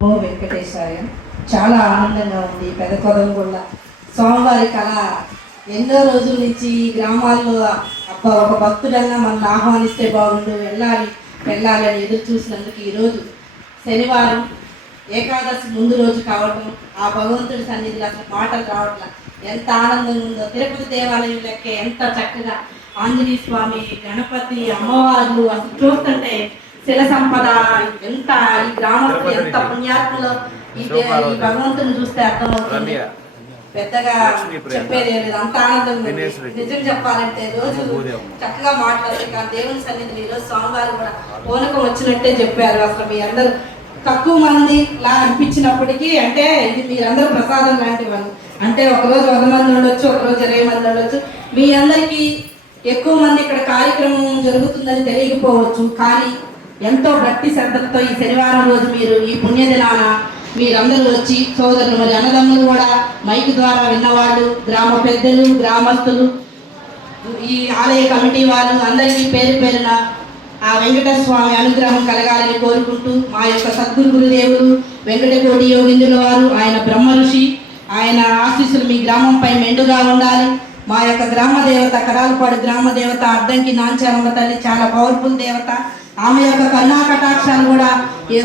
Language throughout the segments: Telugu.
ఓ వెంకటేశాయ. చాలా ఆనందంగా ఉంది పెద్ద కొదంగుళ్ళ స్వామివారి కళ ఎన్నో రోజుల నుంచి ఈ గ్రామాల్లో అబ్బా ఒక భక్తుడంగా మనల్ని ఆహ్వానిస్తే బాగుండు వెళ్ళాలి వెళ్ళాలి అని ఎదురు చూసినందుకు ఈరోజు శనివారం ఏకాదశి ముందు రోజు కావటం ఆ భగవంతుడి సన్నిధిలో అసలు మాటలు రావట్లా. ఎంత ఆనందంగా ఉందో. తిరుపతి దేవాలయం లెక్క ఎంత చక్కగా ఆంజనేయ స్వామి గణపతి అమ్మవార్లు అసలు చూస్తుంటే శిల సంపద ఎంత ఈ గ్రామస్తులు ఎంత పుణ్యాత్ములో ఈ భగవంతుని చూస్తే అర్థమవుతుంది. పెద్దగా చెప్పేది లేదు. అంత ఆనందంగా ఉంది. నిజం చెప్పాలంటే రోజు చక్కగా మాట్లాడే కానీ దేవుని సన్నిధిని ఈరోజు స్వామివారు కూడా పూనకం వచ్చినట్టే చెప్పారు అసలు మీ అందరూ. తక్కువ మంది లా అనిపించినప్పటికీ అంటే ఇది మీరందరూ ప్రసాదం లాంటి వాళ్ళు అంటే ఒకరోజు వంద మంది ఉండొచ్చు ఒకరోజు ఇరవై మంది ఉండొచ్చు. మీ అందరికీ ఎక్కువ మంది ఇక్కడ కార్యక్రమం జరుగుతుందని తెలియకపోవచ్చు. కానీ ఎంతో భక్తి శ్రద్ధలతో ఈ శనివారం రోజు మీరు ఈ పుణ్యదినాన మీరందరూ వచ్చి సోదరులు మరి అన్నదమ్ములు కూడా మైక్ ద్వారా విన్నవాళ్ళు గ్రామ పెద్దలు గ్రామస్తులు ఈ ఆలయ కమిటీ వాళ్ళు అందరికీ పేరు పేరున ఆ వెంకటేశ్వర స్వామి అనుగ్రహం కలగాలని కోరుకుంటూ మా యొక్క సద్గురు గురుదేవులు వెంకటకోటి యోగిందుల వారు ఆయన బ్రహ్మ ఋషి ఆయన ఆశీస్సులు మీ గ్రామంపై మెండుగా ఉండాలి. మా యొక్క గ్రామ దేవత కడాలపాడు గ్రామ దేవత అద్దంకి నాంచారమ్మ తల్లి చాలా పవర్ఫుల్ దేవత. ఆమె యొక్క కరుణా కటాక్షాలు కూడా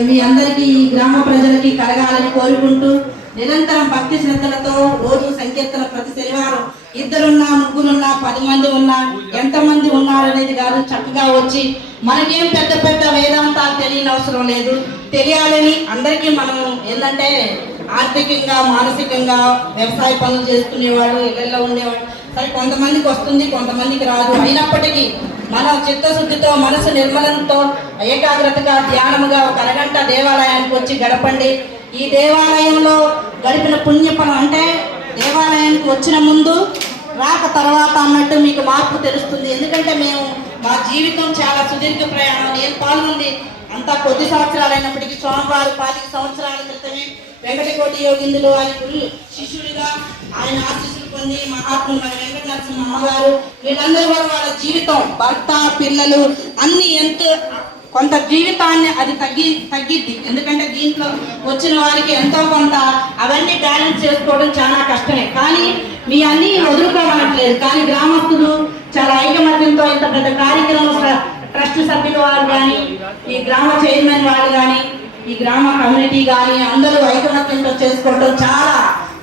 మీ అందరికీ ఈ గ్రామ ప్రజలకి కలగాలని కోరుకుంటూ నిరంతరం భక్తి శ్రద్ధలతో రోజు సంకీర్తన ప్రతి శనివారం ఇద్దరున్నా ముగ్గురున్నా పది మంది ఉన్నా ఎంతమంది ఉన్నారనేది కాదు చక్కగా వచ్చి మనకేం పెద్ద పెద్ద వేదాంతాలు తెలియని అవసరం లేదు. తెలియాలని అందరికీ మనం ఏంటంటే ఆర్థికంగా మానసికంగా వ్యవసాయ పనులు చేసుకునేవాళ్ళు ఇళ్ళలో ఉండేవాళ్ళు సరే కొంతమందికి వస్తుంది కొంతమందికి రాదు. అయినప్పటికీ మన చిత్తశుద్ధితో మనసు నిర్మలంతో ఏకాగ్రతగా ధ్యానముగా ఒక అరగంట దేవాలయానికి వచ్చి గడపండి. ఈ దేవాలయంలో గడిపిన పుణ్యఫలం అంటే దేవాలయానికి వచ్చిన ముందు రాక తర్వాత అన్నట్టు మీకు మార్పు తెలుస్తుంది. ఎందుకంటే మేము మా జీవితం చాలా సుదీర్ఘ ప్రయాణం. నేను పాల్గొంది అంతా కొద్ది సంవత్సరాలు అయినప్పటికీ స్వామివారు పాతిక సంవత్సరాల క్రితమే వెంకటకోటి యోగిందులు ఆయన గురు శిష్యుడిగా ఆయన ఆశీస్సులు ఉంది మహాత్ములు మన అమ్మగారు వీళ్ళందరూ కూడా వాళ్ళ జీవితం భర్త పిల్లలు అన్ని ఎంతో కొంత జీవితాన్ని అది తగ్గి తగ్గిద్ది. ఎందుకంటే దీంట్లో వచ్చిన వారికి ఎంతో కొంత అవన్నీ బ్యాలెన్స్ చేసుకోవడం చాలా కష్టమే. కానీ మీ అన్ని వదులుకోవట్లేదు. కానీ గ్రామస్తులు చాలా ఐకమత్యంతో ఇంత పెద్ద కార్యక్రమం ట్రస్ట్ సభ్యులు వారు కానీ ఈ గ్రామ చైర్మన్ వాళ్ళు కానీ ఈ గ్రామ కమ్యూనిటీ కానీ అందరూ ఐకమత్యంతో చేసుకోవడం చాలా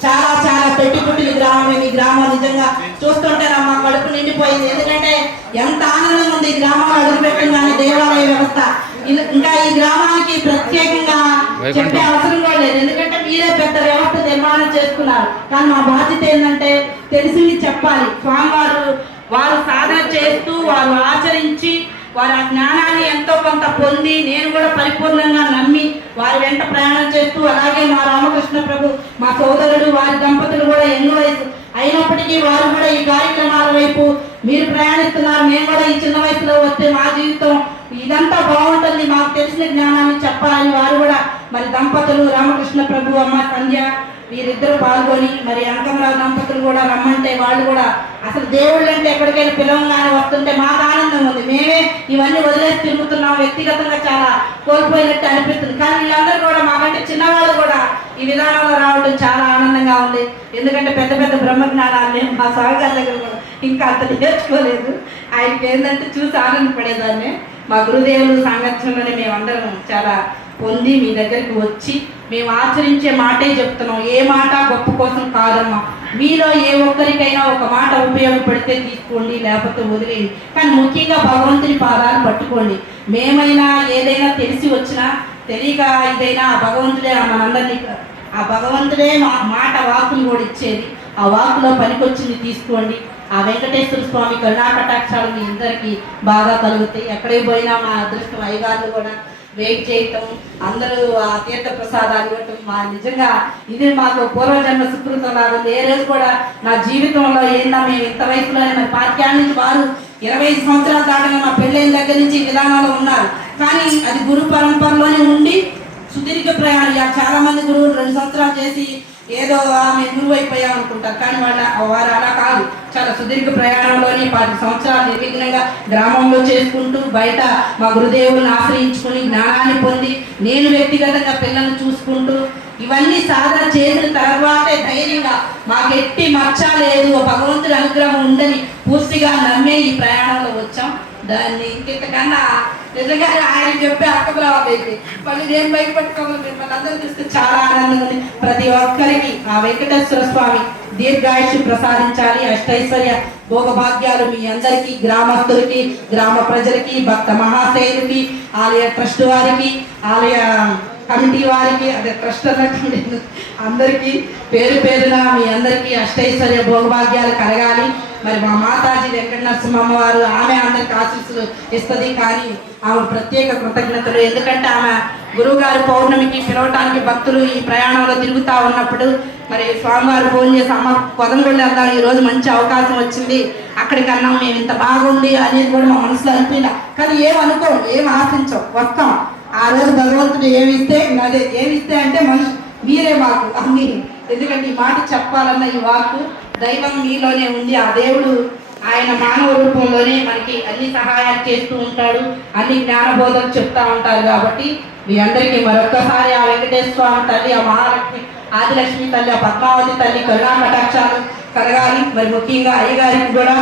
చాలా చాలా పెట్టుబుట్టుల గ్రామం ఈ గ్రామం నిజంగా చూస్తుంటే నా మా కడుపు నిండిపోయింది. ఎందుకంటే ఎంత ఆనందం ఉంది ఈ గ్రామంలో అడుగుపెట్టగానే దేవాలయ వ్యవస్థ. ఇంకా ఈ గ్రామానికి ప్రత్యేకంగా చెప్పే అవసరం కూడా లేదు. ఎందుకంటే మీరే పెద్ద వ్యవస్థ నిర్మాణం చేసుకున్నారు. కానీ మా బాధ్యత ఏంటంటే తెలిసింది చెప్పాలి. స్వామివారు వారు సాధన చేస్తూ వారు ఆచరించి వారి ఆ జ్ఞానాన్ని ఎంతో కొంత పొంది నేను కూడా పరిపూర్ణంగా నమ్మి వారి వెంట ప్రయాణం చేస్తూ అలాగే మా రామకృష్ణ ప్రభు మా సోదరుడు వారి దంపతులు కూడా ఎన్నో వయసు అయినప్పటికీ వారు కూడా ఈ కార్యక్రమాల వైపు మీరు ప్రయాణిస్తున్నారు. మేము కూడా ఈ చిన్న వయసులో వస్తే మా జీవితం ఇదంతా బాగుంటుంది. మాకు తెలిసిన జ్ఞానాన్ని చెప్పాలని మరి దంపతులు రామకృష్ణ ప్రభు అమ్మ సంధ్య వీరిద్దరూ పాల్గొని మరి అంకమరావు దంపతులు కూడా రమ్మంటే వాళ్ళు కూడా అసలు దేవుళ్ళు అంటే ఎక్కడికైనా పిలవంగానే వస్తుంటే మాకు ఆనందం ఉంది. మేమే ఇవన్నీ వదిలేసి తిరుగుతున్నాం. వ్యక్తిగతంగా చాలా కోల్పోయినట్టు అనిపిస్తుంది. కానీ వీళ్ళందరూ కూడా మాకంటే చిన్నవాళ్ళు కూడా ఈ విధానంలో రావడం చాలా ఆనందంగా ఉంది. ఎందుకంటే పెద్ద పెద్ద బ్రహ్మజ్ఞానాన్ని మా స్వామిగారి దగ్గర కూడా ఇంకా అంత నేర్చుకోలేదు. ఆయనకి ఏంటంటే చూసి ఆనందపడేదాన్ని. మా గురుదేవులు సాంగత్యంలోనే మేమందరం చాలా పొంది మీ దగ్గరికి వచ్చి మేము ఆచరించే మాటే చెప్తున్నాం. ఏ మాట గొప్ప కోసం కాదమ్మా. మీలో ఏ ఒక్కరికైనా ఒక మాట ఉపయోగపడితే తీసుకోండి లేకపోతే వదిలేయండి. కానీ ముఖ్యంగా భగవంతుని పాదాలు పట్టుకోండి. మేమైనా ఏదైనా తెలిసి వచ్చినా తెలియక ఇదైనా ఆ భగవంతుడే మనందరినీ ఆ భగవంతుడే మా మాట వాకులు కూడా ఇచ్చేది. ఆ వాకులో పనికొచ్చింది తీసుకోండి. ఆ వెంకటేశ్వర స్వామి కరుణాకటాక్షాలు మీ అందరికీ బాగా కలుగుతాయి. ఎక్కడికి పోయినా మా అదృష్టం అయ్యగారులు కూడా వెయిట్ చేయటం అందరూ ఆ తీర్థ ప్రసాదాలు ఇవ్వటం మా నిజంగా ఇది మాకు పూర్వజన్మ సుకృతం లాగా ఉంది. ఏ రోజు కూడా నా జీవితంలో ఏందా మేము ఇంత వయసులోనే మరి పాఠ్యాల నుంచి వారు ఇరవై ఐదు సంవత్సరాల దాకా మా పెళ్ళైన దగ్గర నుంచి విధానాలు ఉన్నారు కానీ అది గురు పరంపరలోనే ఉండి సుదీర్ఘ ప్రయాణం. ఇక చాలా మంది గురువులు రెండు సంవత్సరాలు చేసి ఏదో ఆమె గురువు అయిపోయాం అనుకుంటారు. కానీ వాళ్ళ వారు అలా కాదు. చాలా సుదీర్ఘ ప్రయాణంలోని పది సంవత్సరాలు నిర్విఘ్నంగా గ్రామంలో చేసుకుంటూ బయట మా గురుదేవులను ఆశ్రయించుకుని జ్ఞానాన్ని పొంది నేను వ్యక్తిగతంగా పిల్లల్ని చూసుకుంటూ ఇవన్నీ సాధన చేసిన తర్వాతే ధైర్యంగా మాకెట్టి మర్చాలేదు మచ్చ లేదు భగవంతుడి అనుగ్రహం ఉందని పూర్తిగా నమ్మే ఈ ప్రయాణంలో వచ్చాం. దాన్ని ఇంకెంతకన్నా నిజంగా ఆయన చెప్పే అక్కబరావాలి మళ్ళీ నేను బయట పట్టుకోవాలి మిమ్మల్ని అందరూ చూస్తే చాలా ఆనందంగా ఉంది. ప్రతి ఒక్కరికి ఆ వెంకటేశ్వర స్వామి దీర్ఘాయుష్ ప్రసాదించాలి. అష్టైశ్వర్య భోగభాగ్యాలు మీ అందరికీ గ్రామస్తులకి గ్రామ ప్రజలకి భక్త మహాశైలుకి ఆలయ ట్రస్ట్ వారికి ఆలయ కమిటీ వారికి అదే ట్రస్ట్ అన్నట్టు అందరికీ పేరు పేరున మీ అందరికీ అష్టైశ్వర్య భోగభాగ్యాలు కలగాలి. మరి మా మాతాజీ వెంకట నరసింహమ్మ వారు ఆమె అందరికి ఆశీస్సులు ఇస్తుంది. కానీ ఆమె ప్రత్యేక కృతజ్ఞతలు. ఎందుకంటే ఆమె గురువుగారు పౌర్ణమికి పిలవటానికి భక్తులు ఈ ప్రయాణంలో తిరుగుతూ ఉన్నప్పుడు మరి స్వామివారు ఫోన్ చేసి అమ్మ కొదంగుళ్ళు వెళ్దాం ఈ రోజు మంచి అవకాశం వచ్చింది. అక్కడికి అన్నాం మేము ఇంత బాగుంది అనేది కూడా మా మనసులో అనిపించా కానీ ఏం అనుకోం ఏం ఆశించం వస్తాం. ఆ రోజు భగవంతుడు ఏమిస్తే అదే ఏమిస్తే అంటే మనిషి మీరే మాకు. అన్ని ఎందుకంటే ఈ మాట చెప్పాలన్న ఈ వాకు దైవం మీలోనే ఉంది. ఆ దేవుడు ఆయన మానవ రూపంలోనే మనకి అన్ని సహాయాలు చేస్తూ ఉంటాడు. అన్ని జ్ఞానబోధం చెప్తా ఉంటారు కాబట్టి మీ అందరికీ మరొక్కసారి ఆ వెంకటేశ్వర స్వామి తల్లి ఆ మహాలక్ష్మి ఆదిలక్ష్మి తల్లి ఆ పద్మావతి తల్లి కరుణా కటాక్షాలు కలగాలి. మరి ముఖ్యంగా అయ్యగారికి కూడా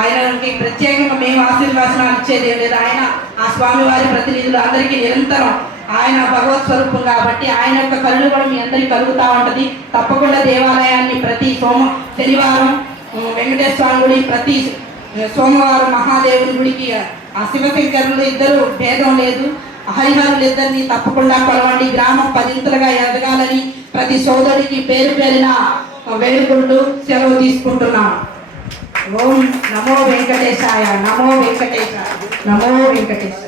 ఆయనకి ప్రత్యేకంగా మేము ఆశీర్వాసనాలు ఇచ్చేది లేదు. ఆయన ఆ స్వామివారి ప్రతినిధులు అందరికీ నిరంతరం ఆయన భగవత్ స్వరూపం కాబట్టి ఆయన యొక్క కళ్ళు కూడా మీ అందరికి కలుగుతూ ఉంటుంది. తప్పకుండా దేవాలయాన్ని ప్రతి సోమ శనివారం వెంకటేశ్వర స్వామి గుడి ప్రతి సోమవారం మహాదేవుని గుడికి ఆ శివశంకరులు ఇద్దరు భేదం లేదు. హరిహరులు ఇద్దరిని తప్పకుండా కొలవండి. గ్రామం పదింతలుగా ఎదగాలని ప్రతి సోదరుడికి పేరు పేరిన వేడుకుంటూ సెలవు తీసుకుంటున్నాం. ఓం నమో వెంకటేశాయ నమో వెంకటేశాయ నమో వెంకటేశాయ